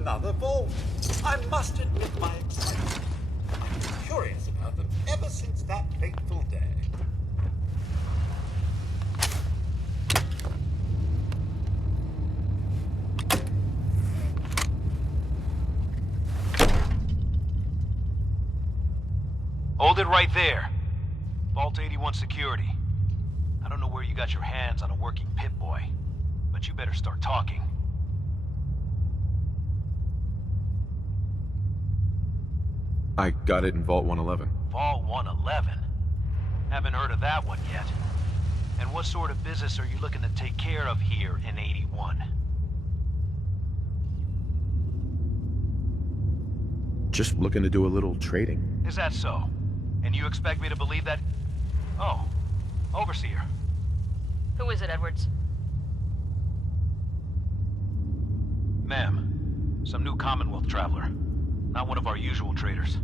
another vault. I must admit my excitement. I've been curious about them ever since that fateful day. Hold it right there. Vault 81 security. I don't know where you got your hands on a working Pip-Boy, but you better start talking. I got it in Vault 111. Vault 111? Haven't heard of that one yet. And what sort of business are you looking to take care of here in 81? Just looking to do a little trading. Is that so? And you expect me to believe that? Oh, Overseer. Who is it, Edwards? Ma'am, some new Commonwealth traveler. Not one of our usual traders.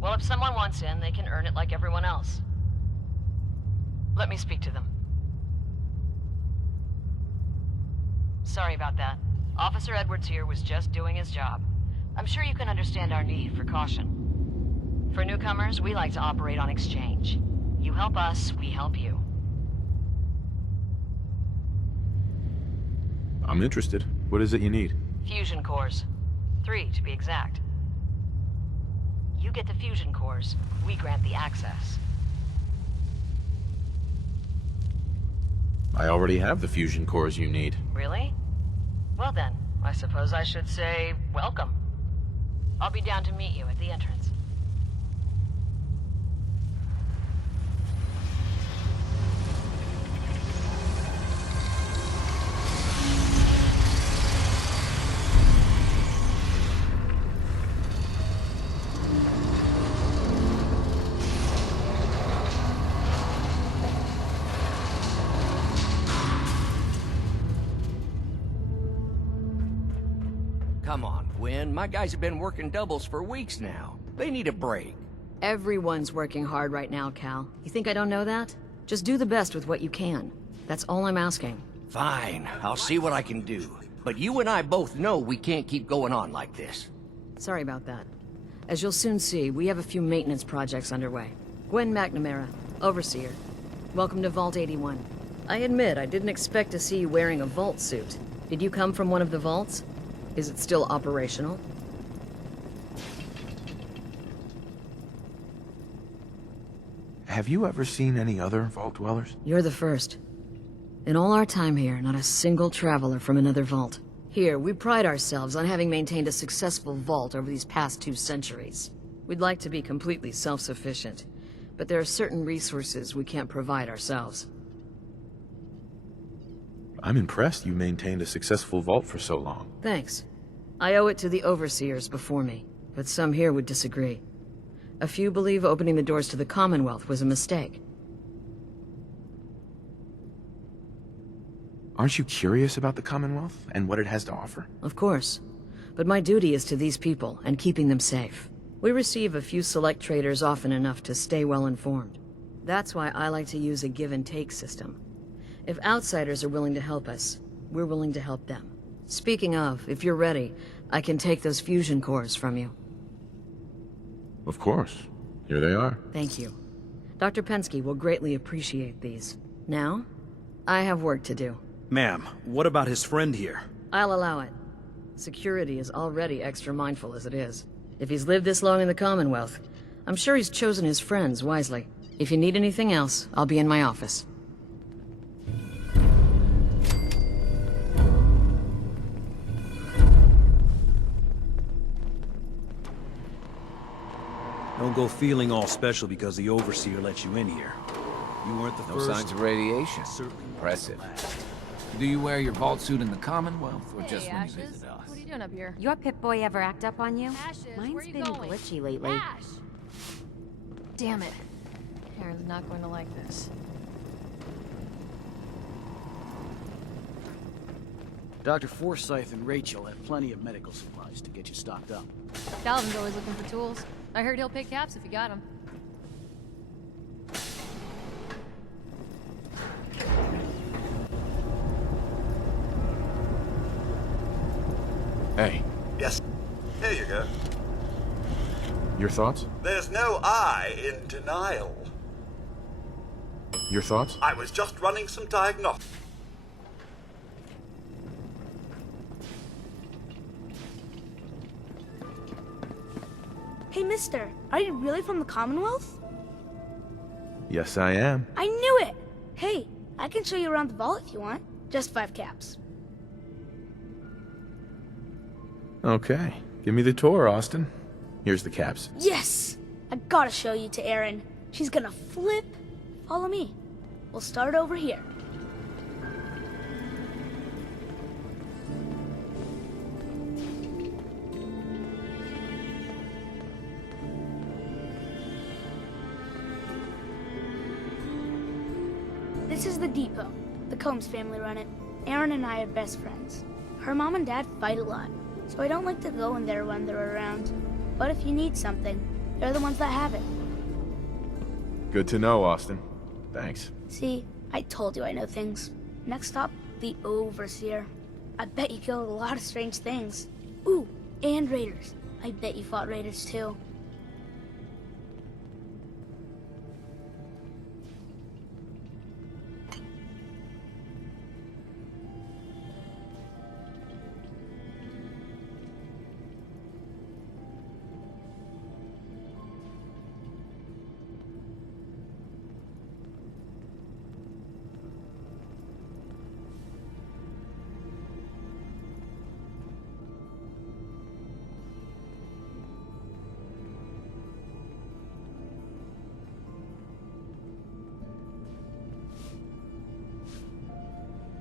Well, if someone wants in, they can earn it like everyone else. Let me speak to them. Sorry about that. Officer Edwards here was just doing his job. I'm sure you can understand our need for caution. For newcomers, we like to operate on exchange. You help us, we help you. I'm interested. What is it you need? Fusion cores. 3, to be exact. You get the fusion cores, we grant the access. I already have the fusion cores you need. Really? Well then, I suppose I should say welcome. I'll be down to meet you at the entrance. Come on, Gwen. My guys have been working doubles for weeks now. They need a break. Everyone's working hard right now, Cal. You think I don't know that? Just do the best with what you can. That's all I'm asking. Fine, I'll see what I can do. But you and I both know we can't keep going on like this. Sorry about that. As you'll soon see, we have a few maintenance projects underway. Gwen McNamara, Overseer. Welcome to Vault 81. I admit, I didn't expect to see you wearing a vault suit. Did you come from one of the vaults? Is it still operational? Have you ever seen any other Vault Dwellers? You're the first. In all our time here, not a single traveler from another vault. Here, we pride ourselves on having maintained a successful vault over these past 2 centuries. We'd like to be completely self-sufficient, but there are certain resources we can't provide ourselves. I'm impressed you maintained a successful vault for so long. Thanks. I owe it to the overseers before me, but some here would disagree. A few believe opening the doors to the Commonwealth was a mistake. Aren't you curious about the Commonwealth and what it has to offer? Of course. But my duty is to these people and keeping them safe. We receive a few select traders often enough to stay well informed. That's why I like to use a give-and-take system. If outsiders are willing to help us, we're willing to help them. Speaking of, if you're ready, I can take those fusion cores from you. Of course. Here they are. Thank you. Dr. Pensky will greatly appreciate these. Now, I have work to do. Ma'am, what about his friend here? I'll allow it. Security is already extra mindful as it is. If he's lived this long in the Commonwealth, I'm sure he's chosen his friends wisely. If you need anything else, I'll be in my office. Don't go feeling all special because the Overseer let you in here. You weren't the No first. signs of radiation. Certainly not Impressive. the last. Do you wear your vault suit in the Commonwealth, or Hey, just when you Ashes. visit us? What are you doing up here? Your Pip-Boy ever act up on you? Ashes, where Mine's you been going? glitchy lately. Ash! Damn it. Karen's not going to like this. Dr. Forsyth and Rachel have plenty of medical supplies to get you stocked up. Calvin's always looking for tools. I heard he'll pay caps if you got them. Hey, Yes. Here you go. Your thoughts? There's no I in denial. Your thoughts? I was just running some diagnostics. Hey, mister, are you really from the Commonwealth? Yes, I am. I knew it! Hey, I can show you around the vault if you want. Just 5 caps. Okay. Give me the tour, Austin. Here's the caps. Yes! I gotta show you to Erin. She's gonna flip. Follow me. We'll start over here. This is the depot. The Combs family run it. Erin and I are best friends. Her mom and dad fight a lot, so I don't like to go in there when they're around. But if you need something, they're the ones that have it. Good to know, Austin. Thanks. See, I told you I know things. Next stop, the Overseer. I bet you killed a lot of strange things. Ooh, and raiders. I bet you fought raiders too.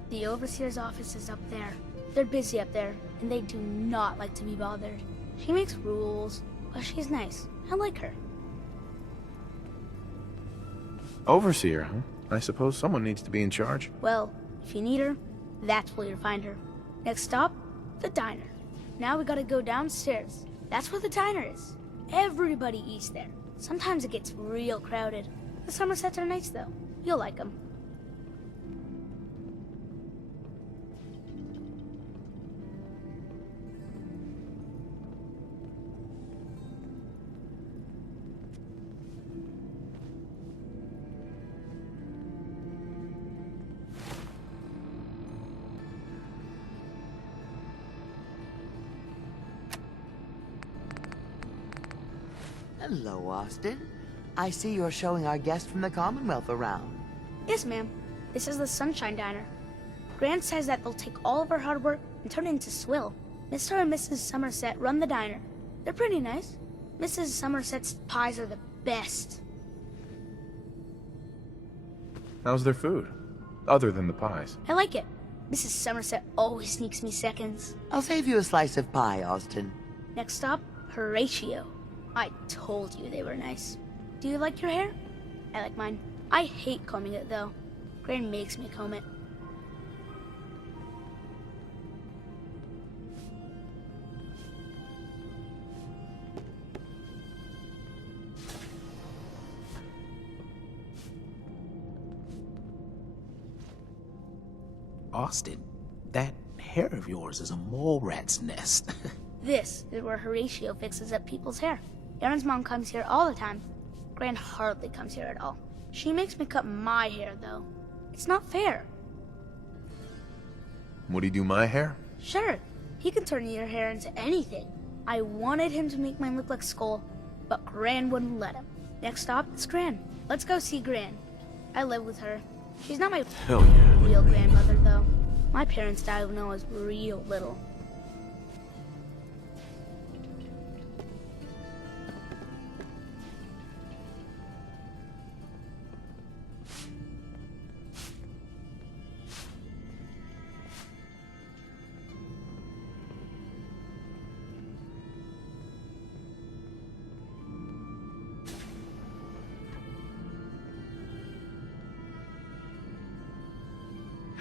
The Overseer's office is up there. They're busy up there, and they do not like to be bothered. She makes rules, but she's nice. I like her. Overseer, huh? I suppose someone needs to be in charge. Well, if you need her, that's where you'll find her. Next stop, the diner. Now we gotta go downstairs. That's where the diner is. Everybody eats there. Sometimes it gets real crowded. The Somersets are nice though. You'll like them. Hello, Austin. I see you're showing our guest from the Commonwealth around. Yes, ma'am. This is the Sunshine Diner. Grant says that they'll take all of our hard work and turn it into swill. Mr. and Mrs. Somerset run the diner. They're pretty nice. Mrs. Somerset's pies are the best. How's their food? Other than the pies. I like it. Mrs. Somerset always sneaks me seconds. I'll save you a slice of pie, Austin. Next stop, Horatio. I told you they were nice. Do you like your hair? I like mine. I hate combing it, though. Gran makes me comb it. Austin, that hair of yours is a mole rat's nest. This is where Horatio fixes up people's hair. Aaron's mom comes here all the time. Gran hardly comes here at all. She makes me cut my hair, though. It's not fair. Would he do my hair? Sure, he can turn your hair into anything. I wanted him to make mine look like Skull, but Gran wouldn't let him. Next stop, it's Gran. Let's go see Gran. I live with her. She's not my real grandmother, though. My parents died when I was real little.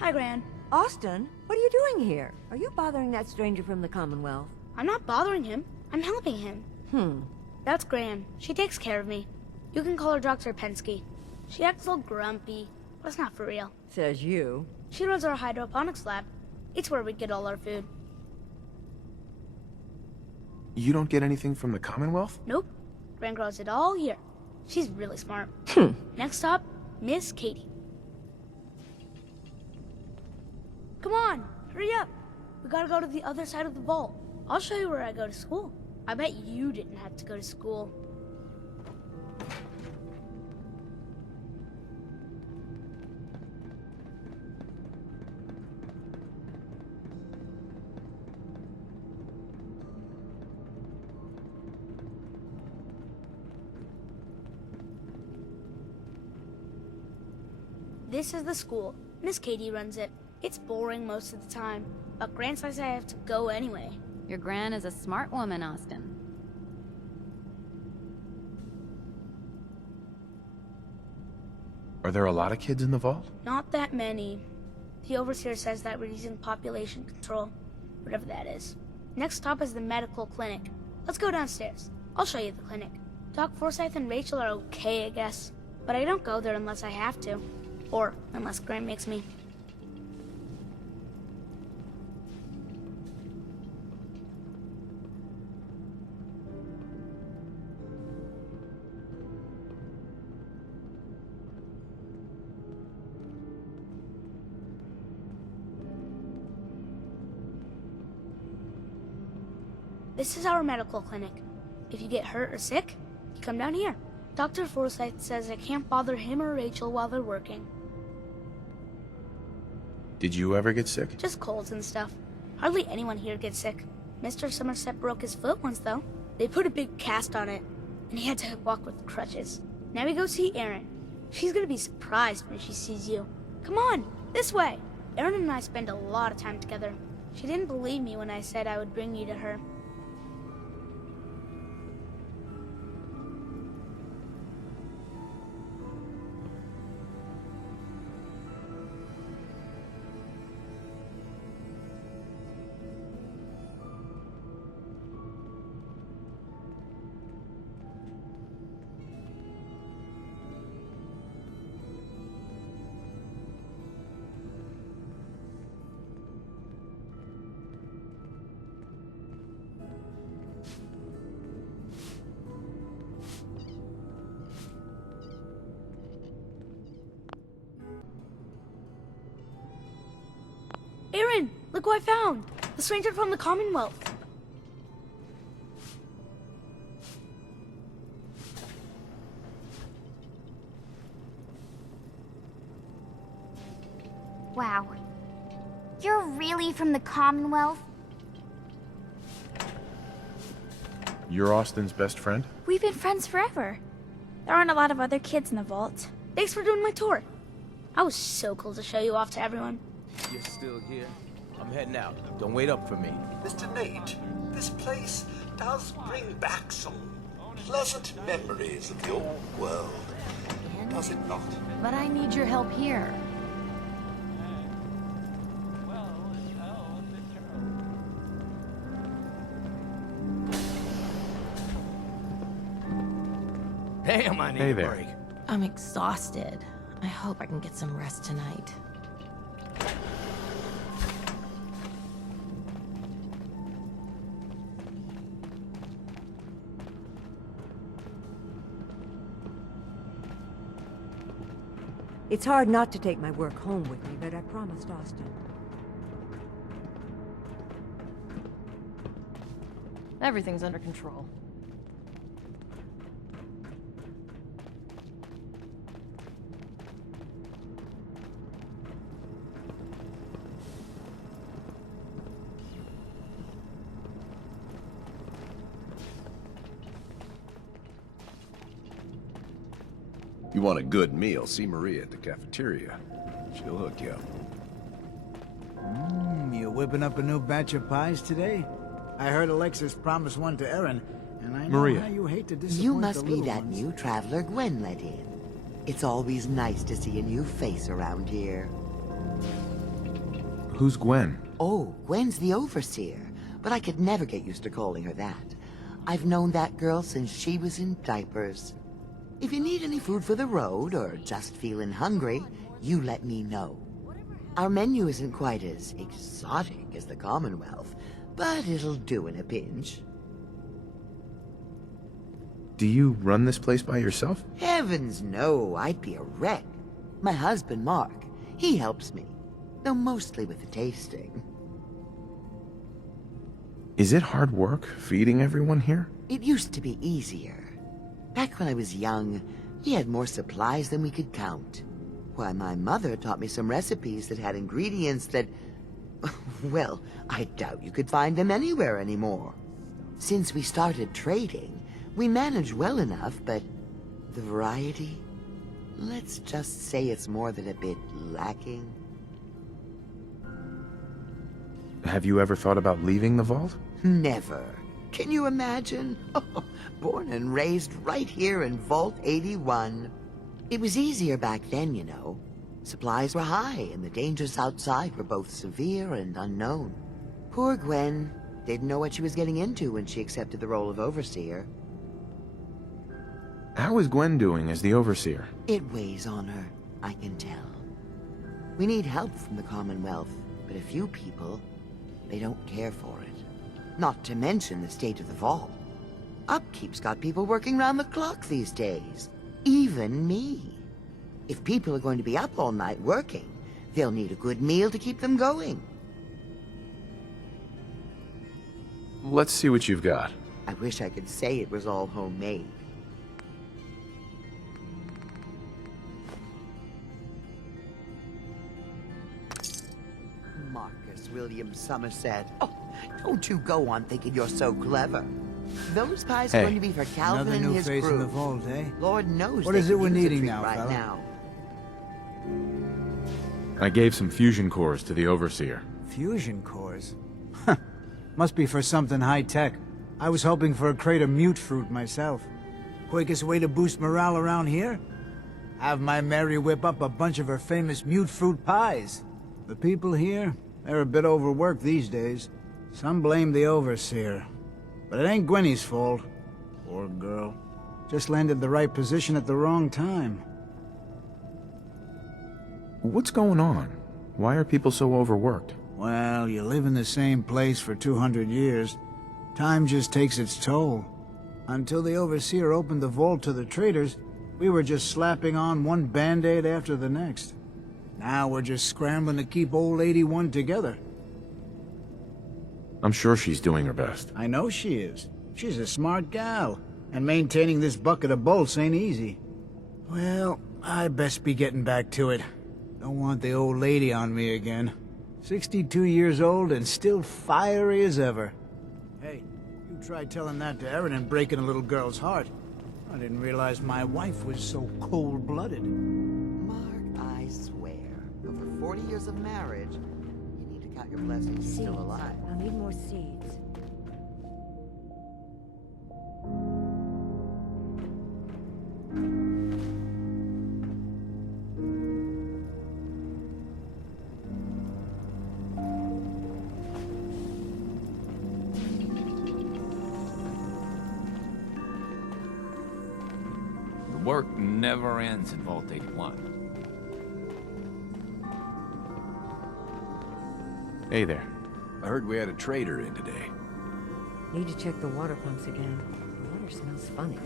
Hi, Gran. Austin, what are you doing here? Are you bothering that stranger from the Commonwealth? I'm not bothering him. I'm helping him. That's Gran. She takes care of me. You can call her Dr. Pensky. She acts all grumpy, but it's not for real. Says you. She runs our hydroponics lab. It's where we get all our food. You don't get anything from the Commonwealth? Nope. Gran grows it all here. She's really smart. Next stop, Miss Katie. Come on, hurry up. We gotta go to the other side of the vault. I'll show you where I go to school. I bet you didn't have to go to school. This is the school. Miss Katie runs it. It's boring most of the time, but Gran says I have to go anyway. Your Gran is a smart woman, Austin. Are there a lot of kids in the vault? Not that many. The overseer says that we're using population control, whatever that is. Next stop is the medical clinic. Let's go downstairs. I'll show you the clinic. Doc Forsyth and Rachel are okay, I guess. But I don't go there unless I have to. Or unless Gran makes me. This is our medical clinic. If you get hurt or sick, you come down here. Dr. Forsyth says I can't bother him or Rachel while they're working. Did you ever get sick? Just colds and stuff. Hardly anyone here gets sick. Mr. Somerset broke his foot once, though. They put a big cast on it, and he had to walk with crutches. Now we go see Erin. She's gonna be surprised when she sees you. Come on, this way. Erin and I spend a lot of time together. She didn't believe me when I said I would bring you to her. Erin, look who I found! The stranger from the Commonwealth. Wow. You're really from the Commonwealth? You're Austin's best friend? We've been friends forever. There aren't a lot of other kids in the vault. Thanks for doing my tour. I was so cool to show you off to everyone. You're still here? I'm heading out. Don't wait up for me. Mr. Nate, this place does bring back some pleasant memories of the old world, does it not? But I need your help here. Damn, I need Hey a there. break. I'm exhausted. I hope I can get some rest tonight. It's hard not to take my work home with me, but I promised Austin. Everything's under control. You want a good meal, see Maria at the cafeteria. She'll hook you up. You whipping up a new batch of pies today? I heard Alexis promised one to Erin, and I know Maria. how you hate to disappoint You must the be little that ones. new traveler Gwen let in. It's always nice to see a new face around here. Who's Gwen? Oh, Gwen's the overseer, but I could never get used to calling her that. I've known that girl since she was in diapers. If you need any food for the road, or just feeling hungry, you let me know. Our menu isn't quite as exotic as the Commonwealth, but it'll do in a pinch. Do you run this place by yourself? Heavens no, I'd be a wreck. My husband, Mark, he helps me. Though mostly with the tasting. Is it hard work feeding everyone here? It used to be easier. Back when I was young, we had more supplies than we could count. Why, my mother taught me some recipes that had ingredients that... Well, I doubt you could find them anywhere anymore. Since we started trading, we managed well enough, but the variety... Let's just say it's more than a bit lacking. Have you ever thought about leaving the vault? Never. Can you imagine? Oh, born and raised right here in Vault 81. It was easier back then, you know. Supplies were high, and the dangers outside were both severe and unknown. Poor Gwen didn't know what she was getting into when she accepted the role of Overseer. How is Gwen doing as the Overseer? It weighs on her, I can tell. We need help from the Commonwealth, but a few people, they don't care for it. Not to mention the state of the vault. Upkeep's got people working round the clock these days. Even me. If people are going to be up all night working, they'll need a good meal to keep them going. Let's see what you've got. I wish I could say it was all homemade. Marcus William Somerset. Oh, don't you go on thinking you're so clever. Those pies are going to be for Calvin Another and new his face crew. in the vault, eh? Lord knows What they is it could we're use a needing treat now, right fella? now. I gave some fusion cores to the Overseer. Fusion cores? Must be for something high-tech. I was hoping for a crate of mute fruit myself. Quickest way to boost morale around here? Have my Mary whip up a bunch of her famous mute fruit pies. The people here, they're a bit overworked these days. Some blame the Overseer. But it ain't Gwenny's fault. Poor girl. Just landed the right position at the wrong time. What's going on? Why are people so overworked? Well, you live in the same place for 200 years. Time just takes its toll. Until the Overseer opened the vault to the traders, we were just slapping on one band-aid after the next. Now we're just scrambling to keep old 81 together. I'm sure she's doing her best. I know she is. She's a smart gal. And maintaining this bucket of bolts ain't easy. Well, I best be getting back to it. Don't want the old lady on me again. 62 years old and still fiery as ever. Hey, you try telling that to Erin and breaking a little girl's heart. I didn't realize my wife was so cold-blooded. Mark, I swear, over 40 years of marriage, you need to count your blessings you're still alive. I'll need more seeds. The work never ends in Vault 81. Hey there. I heard we had a trader in today. Need to check the water pumps again. The water smells funny.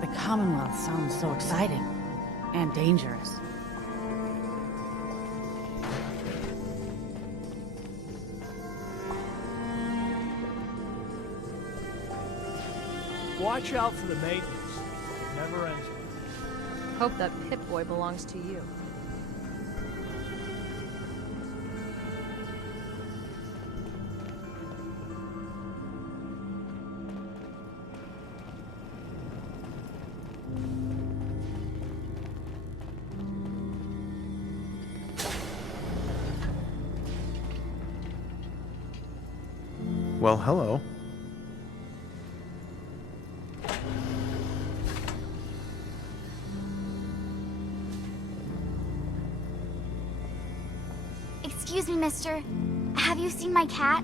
The Commonwealth sounds so exciting and dangerous. Watch out for the maintenance. It never ends. Hope that Pip-Boy belongs to you. Well, hello. Excuse me, mister. Have you seen my cat?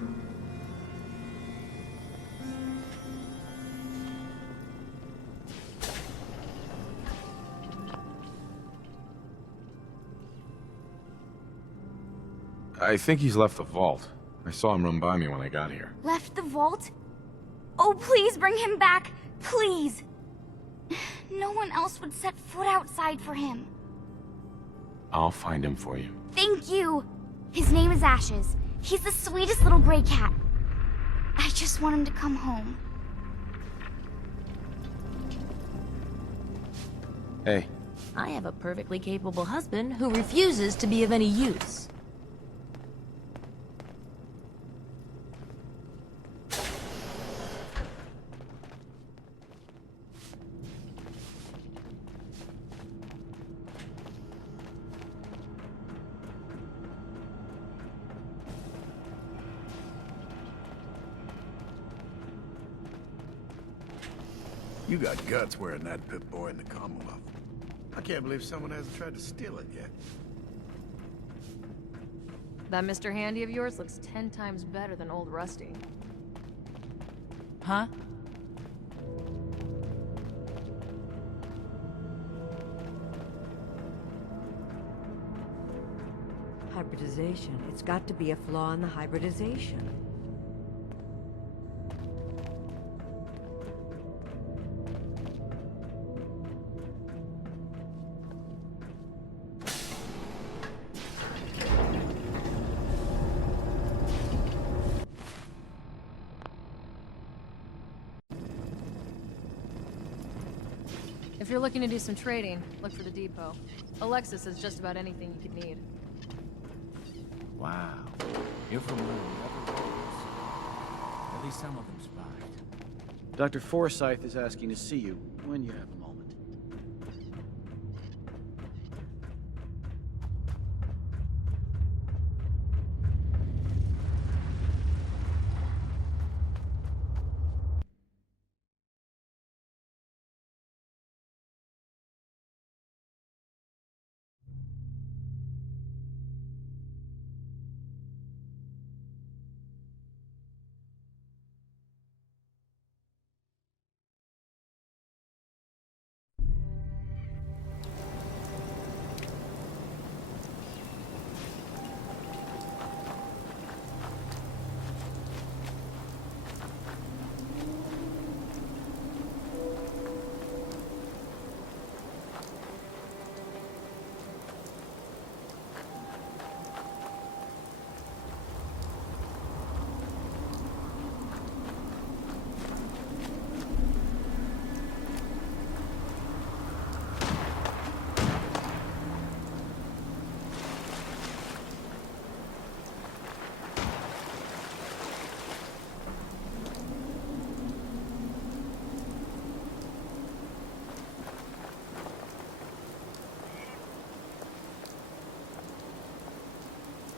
I think he's left the vault. I saw him run by me when I got here. Left the vault? Oh, please bring him back. Please. No one else would set foot outside for him. I'll find him for you. Thank you. His name is Ashes. He's the sweetest little gray cat. I just want him to come home. Hey. I have a perfectly capable husband who refuses to be of any use. You got guts wearing that Pip-Boy in the Commonwealth. I can't believe someone hasn't tried to steal it yet. That Mr. Handy of yours looks 10 times better than old Rusty. Huh? Hybridization. It's got to be a flaw in the hybridization. If you're looking to do some trading, look for the depot. Alexis has just about anything you could need. Wow. You're from one of the other worlds. At least some of them survived. Dr. Forsyth is asking to see you when you have a moment.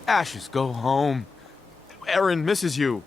Ashes, go home. Erin misses you.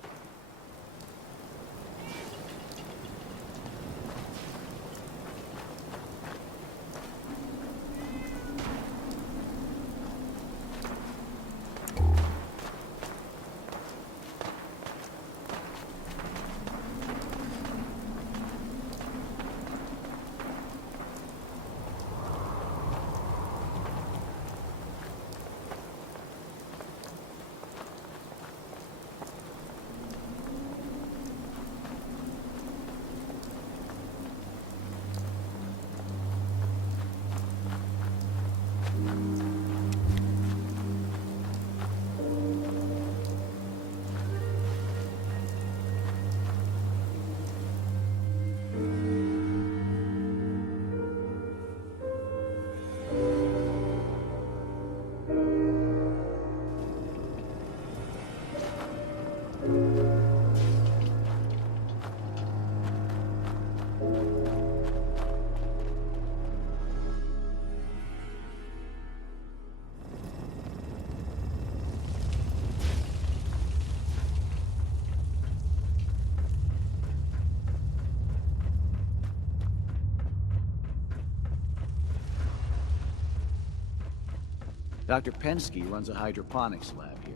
Dr. Pensky runs a hydroponics lab here.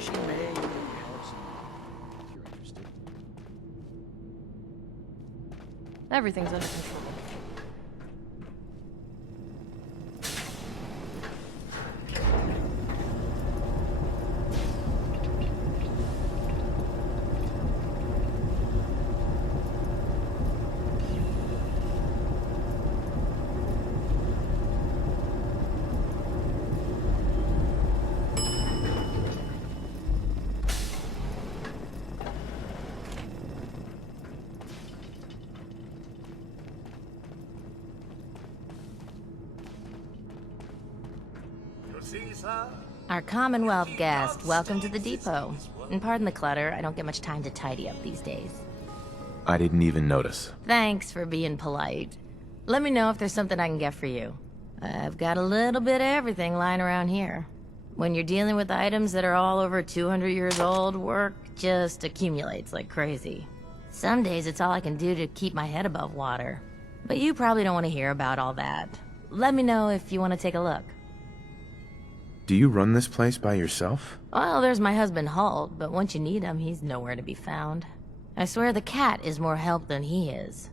She may have some if you're interested. Everything's under control. Caesar. Our Commonwealth guest, welcome to the depot. And pardon the clutter, I don't get much time to tidy up these days. I didn't even notice. Thanks for being polite. Let me know if there's something I can get for you. I've got a little bit of everything lying around here. When you're dealing with items that are all over 200 years old, work just accumulates like crazy. Some days it's all I can do to keep my head above water. But you probably don't want to hear about all that. Let me know if you want to take a look. Do you run this place by yourself? Well, there's my husband Halt, but once you need him, he's nowhere to be found. I swear the cat is more help than he is.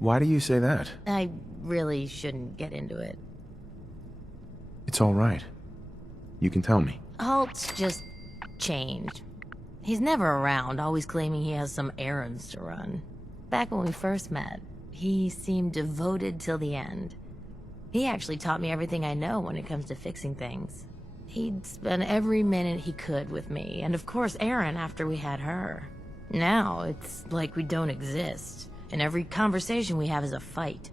Why do you say that? I really shouldn't get into it. It's all right. You can tell me. Halt's just changed. He's never around, always claiming he has some errands to run. Back when we first met, he seemed devoted till the end. He actually taught me everything I know when it comes to fixing things. He'd spend every minute he could with me, and of course Erin after we had her. Now, it's like we don't exist, and every conversation we have is a fight.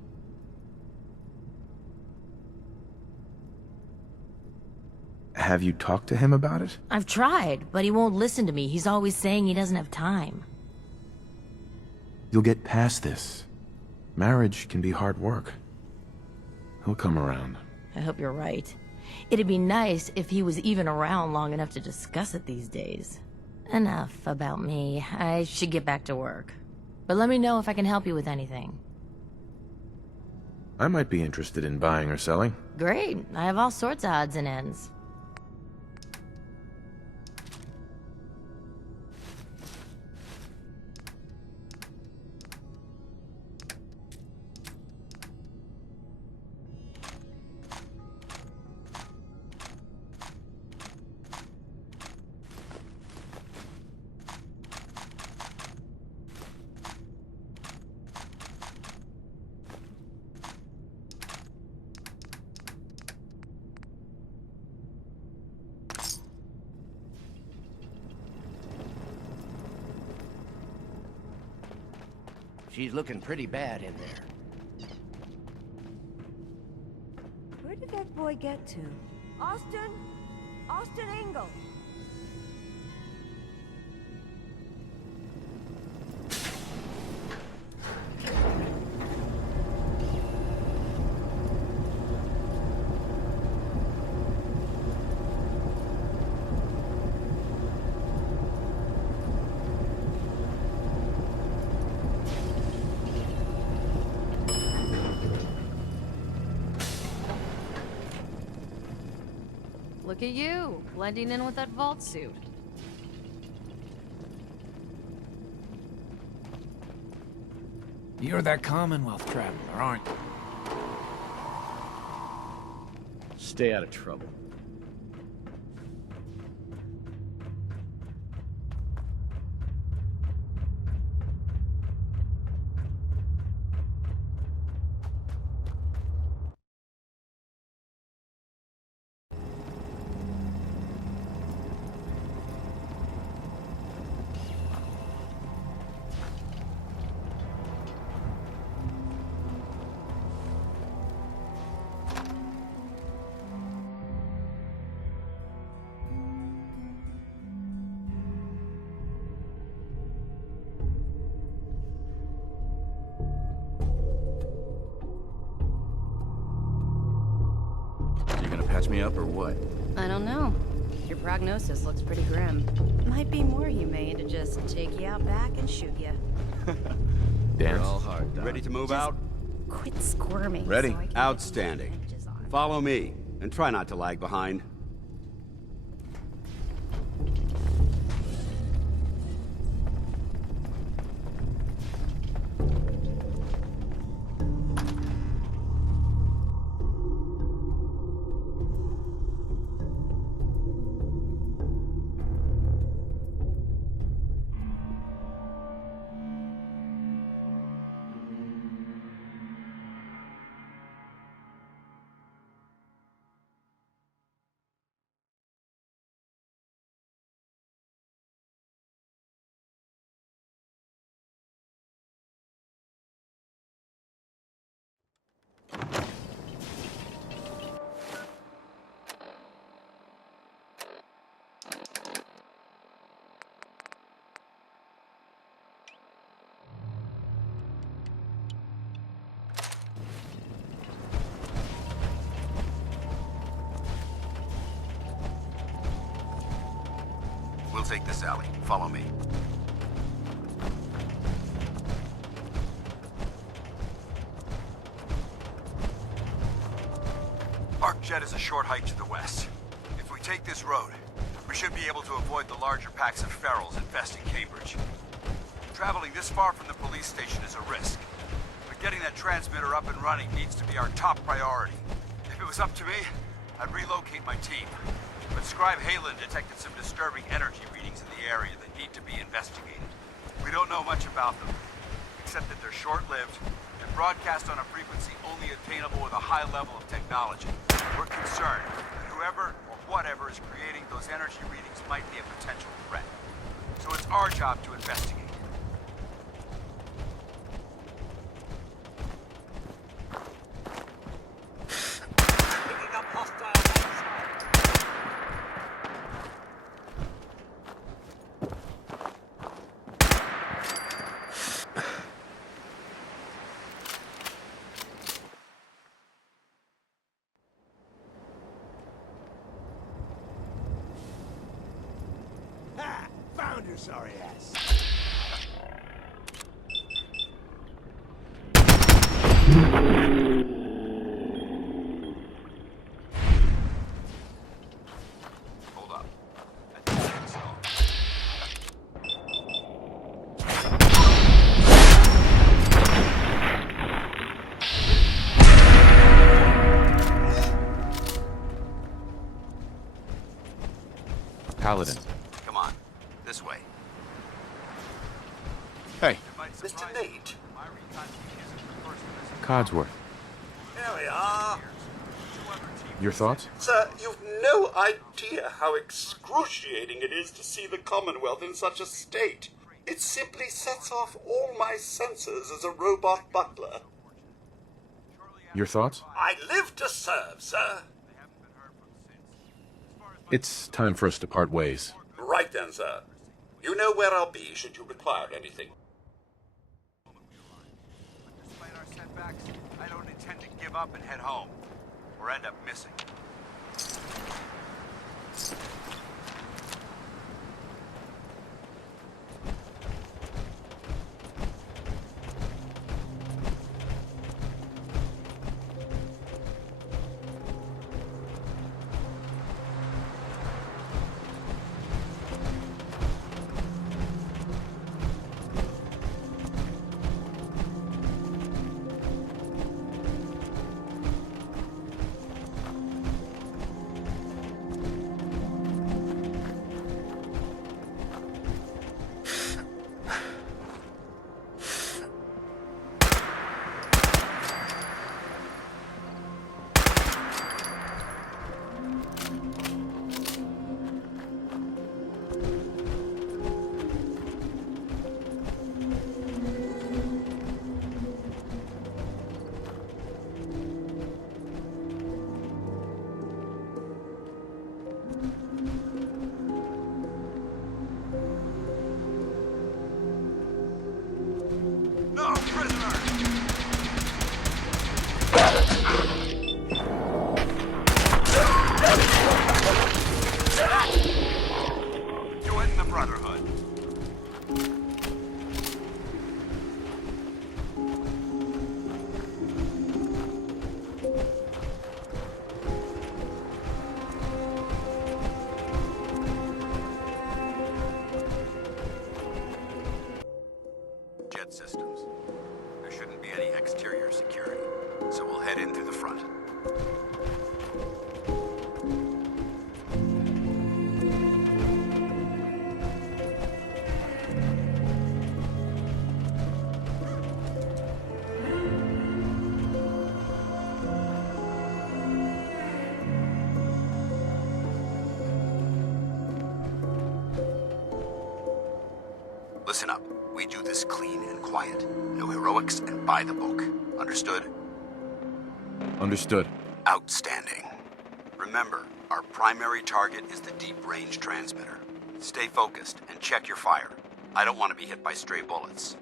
Have you talked to him about it? I've tried, but he won't listen to me. He's always saying he doesn't have time. You'll get past this. Marriage can be hard work. He'll come around. I hope you're right. It'd be nice if he was even around long enough to discuss it these days. Enough about me. I should get back to work. But let me know if I can help you with anything. I might be interested in buying or selling. Great. I have all sorts of odds and ends. She's looking pretty bad in there. Where did that boy get to? Austin? Austin Engel! Look at you, blending in with that vault suit. You're that Commonwealth traveler, aren't you? Stay out of trouble. You gonna patch me up or what? I don't know. Your prognosis looks pretty grim. Might be more humane to just take you out back and shoot you. Dance? All hard, Doc. Ready to move out? Quit squirming. Ready? so I can- Outstanding. Follow me, and try not to lag behind. We'll take this alley. Follow me. Arcjet is a short hike to the west. If we take this road, we should be able to avoid the larger packs of ferals infesting Cambridge. Traveling this far from the police station is a risk, but getting that transmitter up and running needs to be our top priority. If it was up to me, I'd relocate my team. But Scribe Halen detected some disturbing energy readings in the area that need to be investigated. We don't know much about them, except that they're short-lived and broadcast on a frequency only attainable with a high level of technology. We're concerned that whoever or whatever is creating those energy readings might be a potential threat. So it's our job to investigate. Picking up hostile lights. Ha! Found your sorry ass. Hold up. I think so. Paladin. Come on. This way. Hey, Mr. Nate, Codsworth. here we are. Your thoughts? Sir, you've no idea how excruciating it is to see the Commonwealth in such a state. It simply sets off all my senses as a robot butler. Your thoughts? I live to serve, sir. It's time for us to part ways. Right then, sir. You know where I'll be should you require anything. Despite our setbacks, I don't intend to give up and head home, or end up missing. No prisoner! Join the Brotherhood. Jet systems. There shouldn't be any exterior security, so we'll head in through the front. Listen up. We do this clean and quiet. No heroics and by the book. Understood? Understood. Outstanding. Remember, our primary target is the deep-range transmitter. Stay focused and check your fire. I don't want to be hit by stray bullets.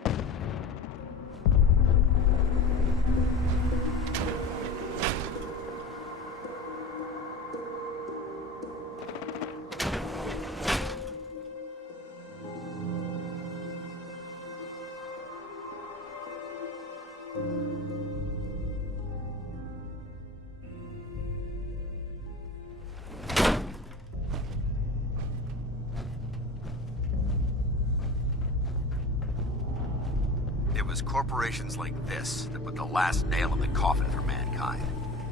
it was corporations like this that put the last nail in the coffin for mankind.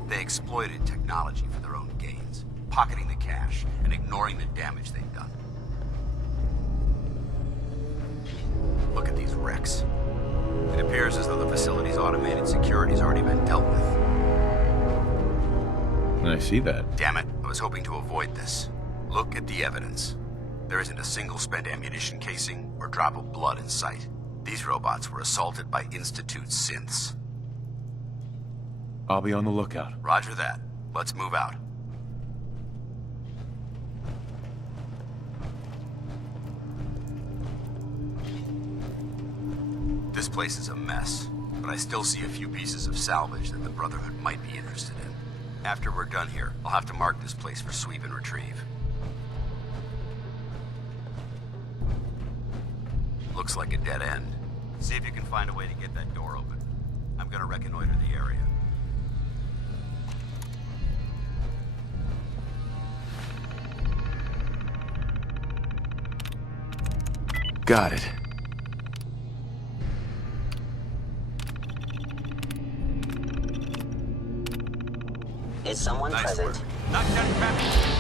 They exploited technology for their own gains, pocketing the cash and ignoring the damage they'd done. Look at these wrecks. It appears as though the facility's automated security's already been dealt with. I see that. Damn it, I was hoping to avoid this. Look at the evidence. There isn't a single spent ammunition casing or drop of blood in sight. These robots were assaulted by Institute synths. I'll be on the lookout. Roger that. Let's move out. This place is a mess, but I still see a few pieces of salvage that the Brotherhood might be interested in. After we're done here, I'll have to mark this place for sweep and retrieve. Looks like a dead end. See if you can find a way to get that door open. I'm gonna reconnoiter the area. Got it. Is someone present? Not yet, Captain.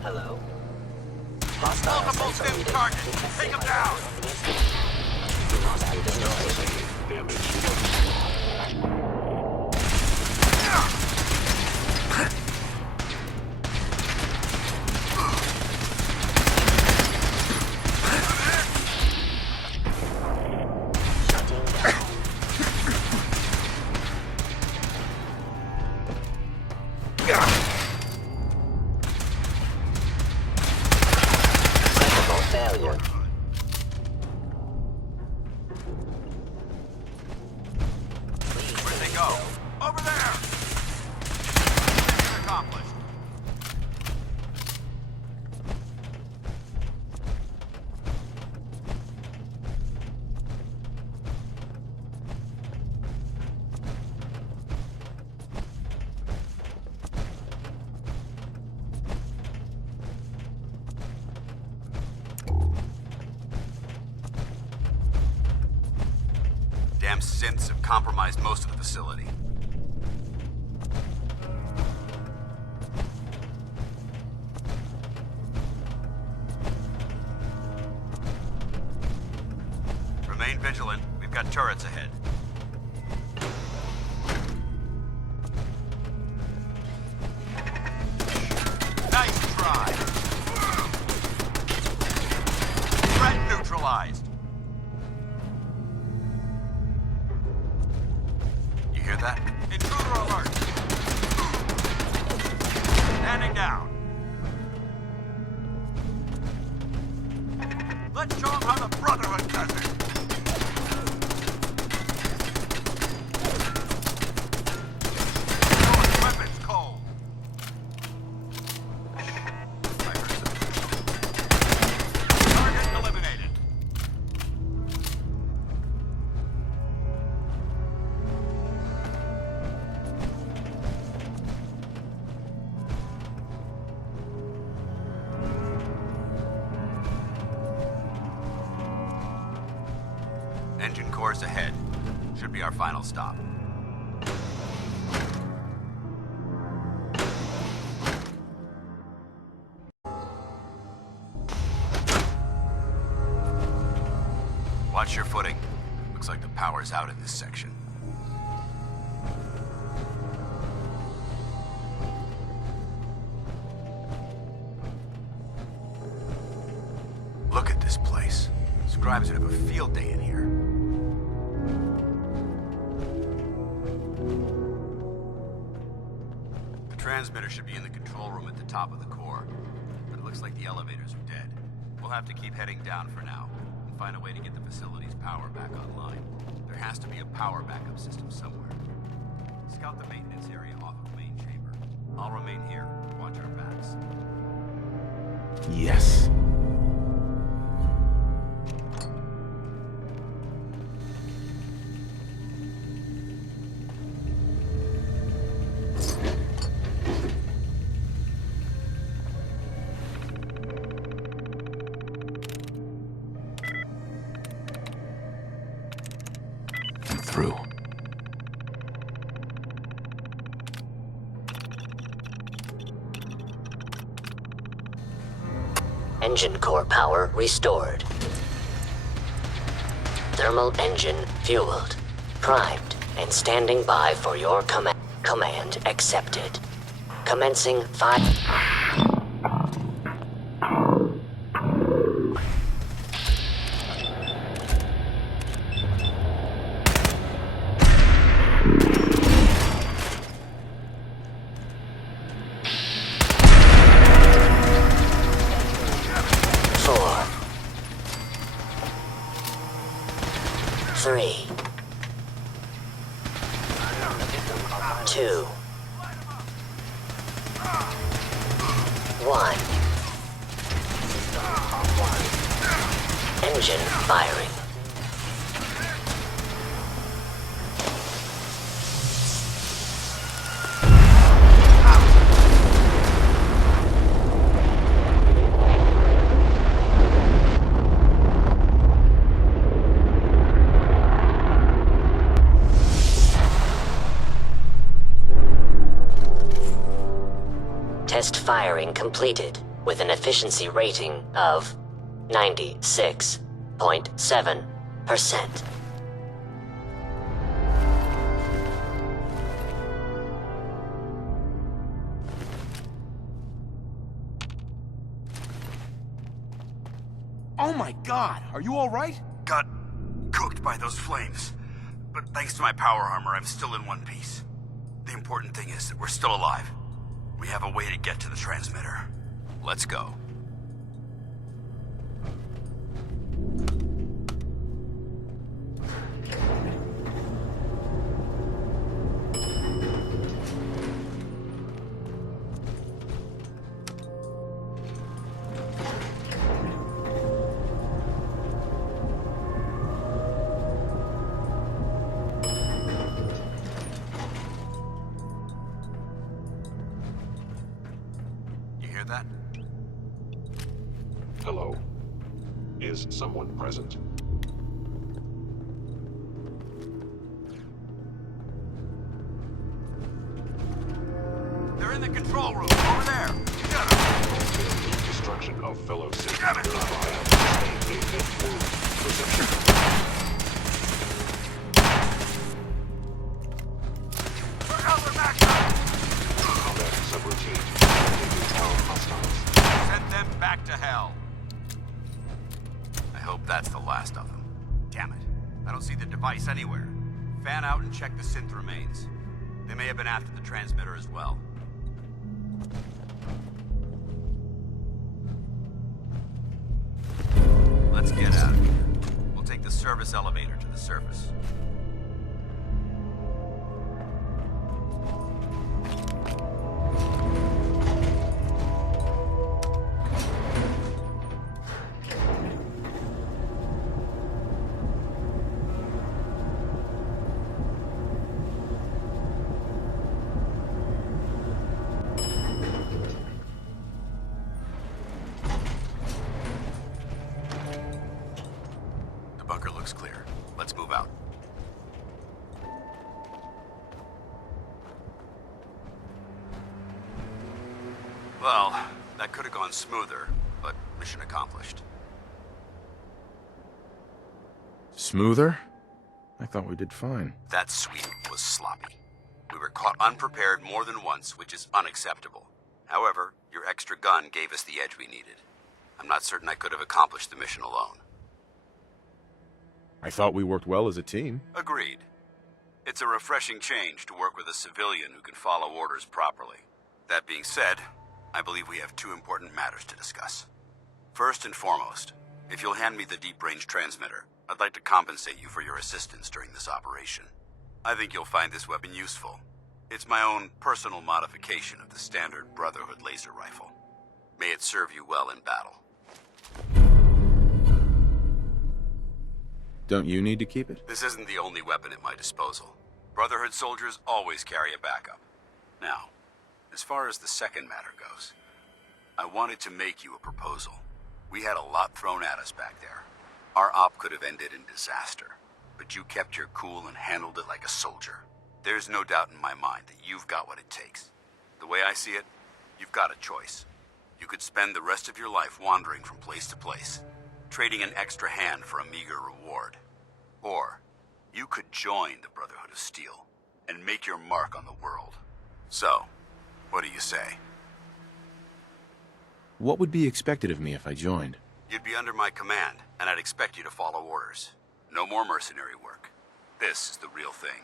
Hello? Multiple sim targets. Take them down. Must be destroyed. Failure. Where'd they go? Over there! Mission accomplished. Damn synths have compromised most of the facility. Remain vigilant. We've got turrets ahead. Nice try. Threat neutralized. You hear that? Intruder alert! Standing down. Let's show them how the Brotherhood does it! Your weapons cold. Target eliminated. Engine course ahead. Should be our final stop. Watch your footing. Looks like the power's out in this section. Look at this place. Scribes would have a field day in here. The transmitter should be in the control room at the top of the core, but it looks like the elevators are dead. We'll have to keep heading down for now, and find a way to get the facility's power back online. There has to be a power backup system somewhere. Scout the maintenance area off of main chamber. I'll remain here, watch our backs. Yes. I'm through. Engine core power restored. Thermal engine fueled, primed, and standing by for your command accepted. Commencing 5... Three, 2, 1. Engine firing. Test firing completed with an efficiency rating of 96.7%. Oh my god, are you alright? Got cooked by those flames. But thanks to my power armor, I'm still in one piece. The important thing is that we're still alive. We have a way to get to the transmitter. Let's go. That? Hello. Is someone present? They're in the control room, over there. Destruction of fellow citizens. Combat subroutine. Send them back to hell. I hope that's the last of them. Damn it. I don't see the device anywhere. Fan out and check the synth remains. They may have been after the transmitter as well. Let's get out of here. We'll take the service elevator to the surface. Bunker looks clear. Let's move out. Well, that could have gone smoother, but mission accomplished. Smoother? I thought we did fine. That sweep was sloppy. We were caught unprepared more than once, which is unacceptable. However, your extra gun gave us the edge we needed. I'm not certain I could have accomplished the mission alone. I thought we worked well as a team. Agreed. It's a refreshing change to work with a civilian who can follow orders properly. That being said, I believe we have two important matters to discuss. First and foremost, if you'll hand me the deep-range transmitter, I'd like to compensate you for your assistance during this operation. I think you'll find this weapon useful. It's my own personal modification of the standard Brotherhood laser rifle. May it serve you well in battle. Don't you need to keep it? This isn't the only weapon at my disposal. Brotherhood soldiers always carry a backup. Now, as far as the second matter goes, I wanted to make you a proposal. We had a lot thrown at us back there. Our op could have ended in disaster, but you kept your cool and handled it like a soldier. There's no doubt in my mind that you've got what it takes. The way I see it, you've got a choice. You could spend the rest of your life wandering from place to place, trading an extra hand for a meager reward. Or, you could join the Brotherhood of Steel and make your mark on the world. So, what do you say? What would be expected of me if I joined? You'd be under my command, and I'd expect you to follow orders. No more mercenary work. This is the real thing.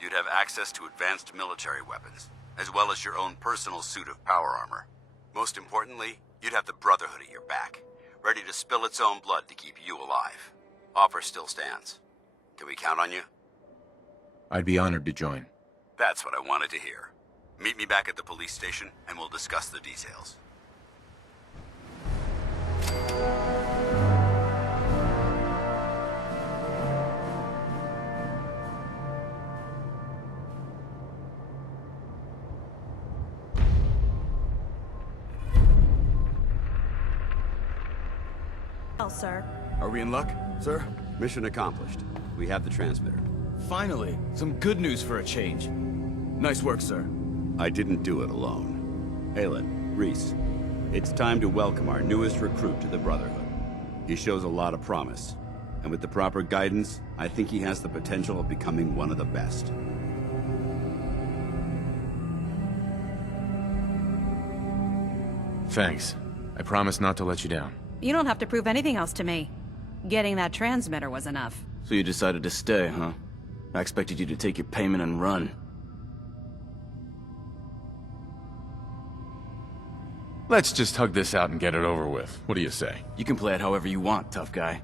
You'd have access to advanced military weapons, as well as your own personal suit of power armor. Most importantly, you'd have the Brotherhood at your back, ready to spill its own blood to keep you alive. Offer still stands. Can we count on you? I'd be honored to join. That's what I wanted to hear. Meet me back at the police station, and we'll discuss the details. Well, sir. Are we in luck, sir? Mission accomplished. We have the transmitter. Finally, some good news for a change. Nice work, sir. I didn't do it alone. Aelin, Reese, it's time to welcome our newest recruit to the Brotherhood. He shows a lot of promise, and with the proper guidance, I think he has the potential of becoming one of the best. Thanks. I promise not to let you down. You don't have to prove anything else to me. Getting that transmitter was enough. So you decided to stay, huh? I expected you to take your payment and run. Let's just hug this out and get it over with. What do you say? You can play it however you want, tough guy.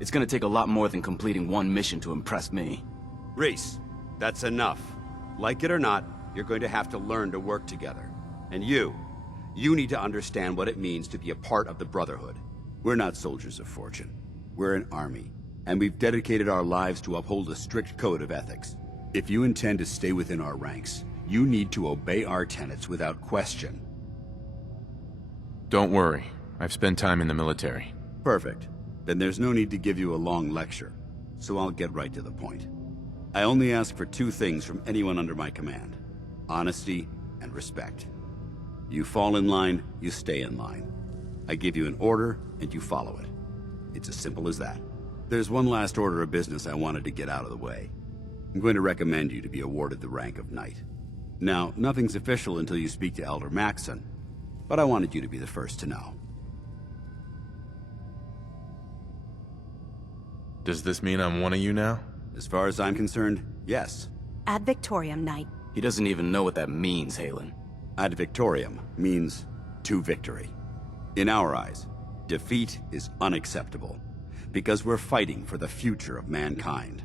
It's gonna take a lot more than completing one mission to impress me. Reese, that's enough. Like it or not, you're going to have to learn to work together. And you need to understand what it means to be a part of the Brotherhood. We're not soldiers of fortune. We're an army, and we've dedicated our lives to uphold a strict code of ethics. If you intend to stay within our ranks, you need to obey our tenets without question. Don't worry. I've spent time in the military. Perfect. Then there's no need to give you a long lecture, so I'll get right to the point. I only ask for two things from anyone under my command: honesty and respect. You fall in line, you stay in line. I give you an order, and you follow it. It's as simple as that. There's one last order of business I wanted to get out of the way. I'm going to recommend you to be awarded the rank of Knight. Now, nothing's official until you speak to Elder Maxson, but I wanted you to be the first to know. Does this mean I'm one of you now? As far as I'm concerned, yes. Ad Victoriam, Knight. He doesn't even know what that means, Halen. Ad Victoriam means to victory. In our eyes, defeat is unacceptable, because we're fighting for the future of mankind.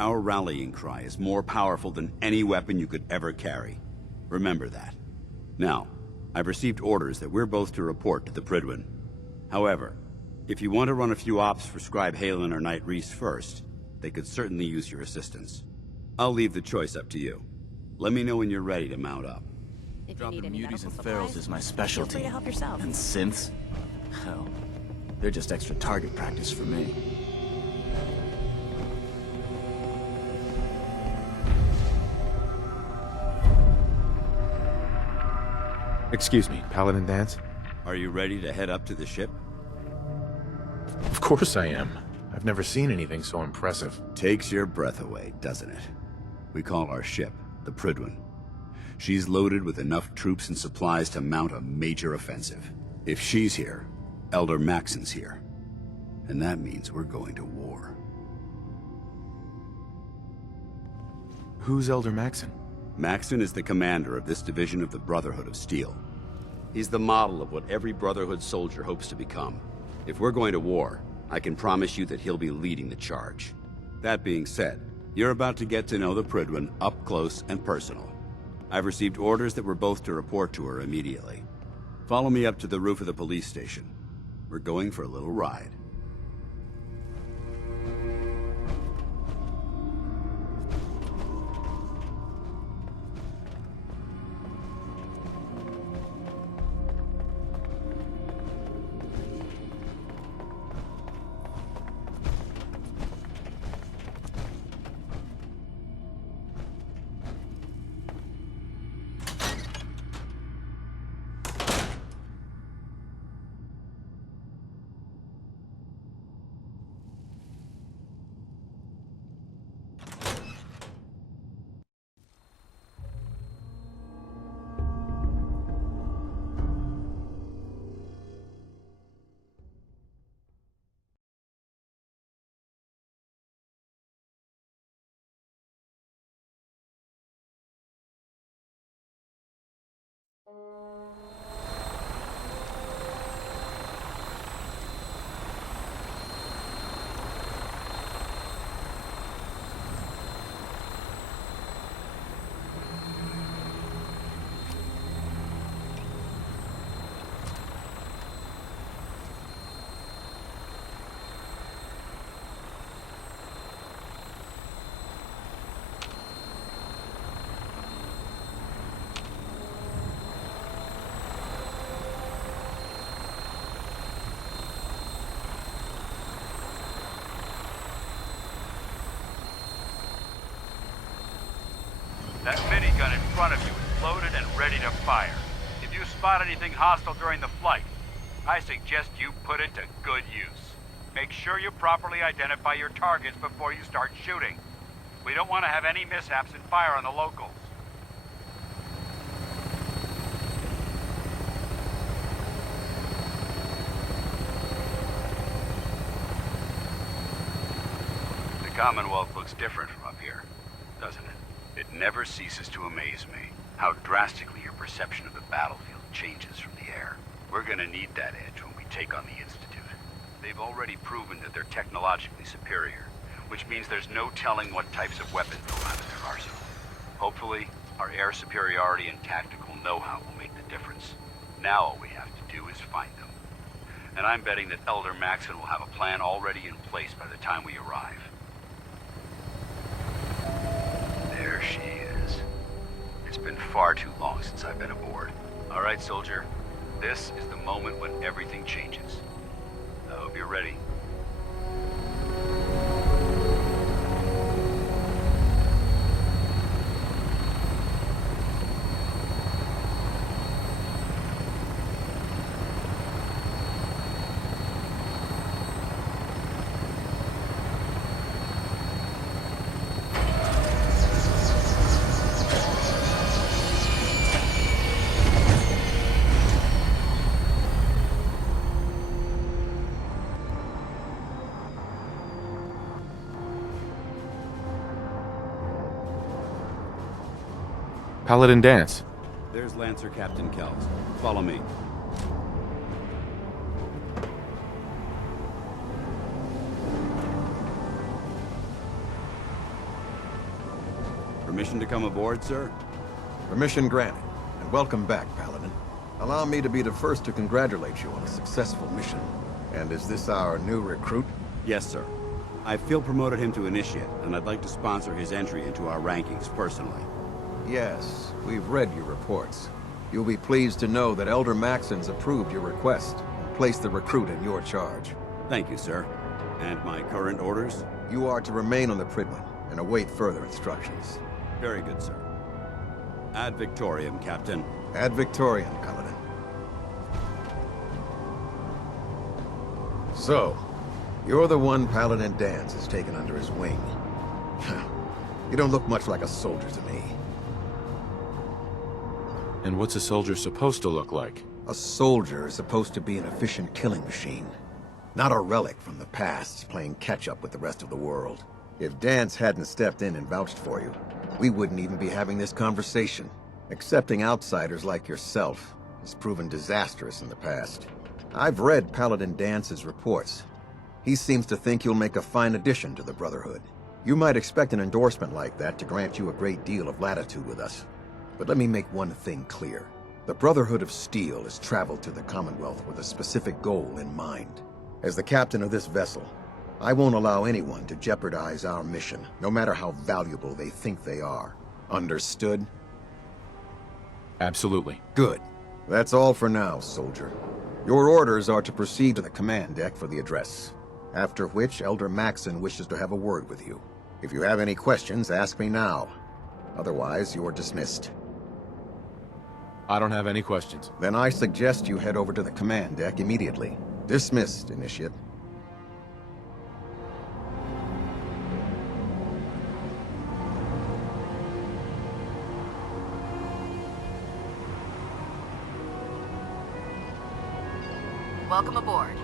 Our rallying cry is more powerful than any weapon you could ever carry. Remember that. Now, I've received orders that we're both to report to the Prydwen. However, if you want to run a few ops for Scribe Halen or Knight Reese first, they could certainly use your assistance. I'll leave the choice up to you. Let me know when you're ready to mount up. Dropping muties and ferals is my specialty. Feel free to help yourself. And synths? Hell, they're just extra target practice for me. Excuse me, Paladin Dance? Are you ready to head up to the ship? Of course I am. I've never seen anything so impressive. Takes your breath away, doesn't it? We call our ship the Prydwen. She's loaded with enough troops and supplies to mount a major offensive. If she's here, Elder Maxson's here. And that means we're going to war. Who's Elder Maxson? Maxon is the commander of this division of the Brotherhood of Steel. He's the model of what every Brotherhood soldier hopes to become. If we're going to war, I can promise you that he'll be leading the charge. That being said, you're about to get to know the Prydwen up close and personal. I've received orders that we're both to report to her immediately. Follow me up to the roof of the police station. We're going for a little ride. That minigun in front of you is loaded and ready to fire. If you spot anything hostile during the flight, I suggest you put it to good use. Make sure you properly identify your targets before you start shooting. We don't want to have any mishaps and fire on the locals. The Commonwealth looks different from up here, doesn't it? It never ceases to amaze me how drastically your perception of the battlefield changes from the air. We're gonna need that edge when we take on the Institute. They've already proven that they're technologically superior, which means there's no telling what types of weapons they'll have in their arsenal. Hopefully, our air superiority and tactical know-how will make the difference. Now all we have to do is find them. And I'm betting that Elder Maxon will have a plan already in place by the time we arrive. There she is. It's been far too long since I've been aboard. All right, soldier. This is the moment when everything changes. I hope you're ready. Paladin Dance. There's Lancer Captain Kells. Follow me. Permission to come aboard, sir? Permission granted, and welcome back, Paladin. Allow me to be the first to congratulate you on a successful mission. And is this our new recruit? Yes, sir. I feel promoted him to initiate, and I'd like to sponsor his entry into our rankings personally. Yes, we've read your reports. You'll be pleased to know that Elder Maxon's approved your request and placed the recruit in your charge. Thank you, sir. And my current orders? You are to remain on the Prydwen and await further instructions. Very good, sir. Ad Victoriam, Captain. Ad Victoriam, Paladin. So, you're the one Paladin Dance has taken under his wing. You don't look much like a soldier to me. And what's a soldier supposed to look like? A soldier is supposed to be an efficient killing machine. Not a relic from the past playing catch-up with the rest of the world. If Dance hadn't stepped in and vouched for you, we wouldn't even be having this conversation. Accepting outsiders like yourself has proven disastrous in the past. I've read Paladin Dance's reports. He seems to think you'll make a fine addition to the Brotherhood. You might expect an endorsement like that to grant you a great deal of latitude with us. But let me make one thing clear. The Brotherhood of Steel has traveled to the Commonwealth with a specific goal in mind. As the captain of this vessel, I won't allow anyone to jeopardize our mission, no matter how valuable they think they are. Understood? Absolutely. Good. That's all for now, soldier. Your orders are to proceed to the command deck for the address, after which Elder Maxon wishes to have a word with you. If you have any questions, ask me now. Otherwise, you're dismissed. I don't have any questions. Then I suggest you head over to the command deck immediately. Dismissed, Initiate. Welcome aboard.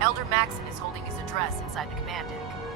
Elder Maxon is holding his address inside the command deck.